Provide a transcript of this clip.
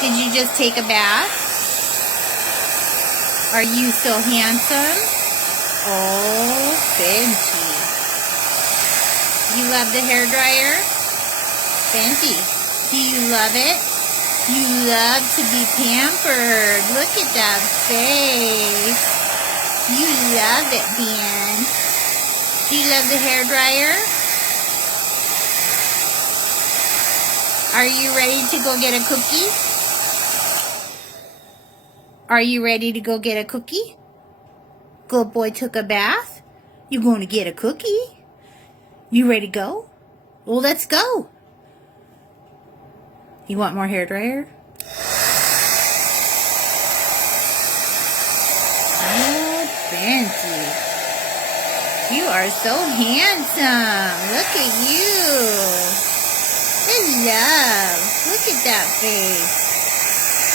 Did you just take a bath? Are you so handsome? Oh, Benji. You love the hairdryer? Benji, do you love it? You love to be pampered. Look at that face. You love it, Ben. Do you love the hairdryer? Are you ready to go get a cookie? Are you ready to go get a cookie? Good boy took a bath. You're going to get a cookie. You ready to go? Well, let's go. You want more hairdryer? Oh, Benji. You are so handsome. Look at you. I love. Look at that face.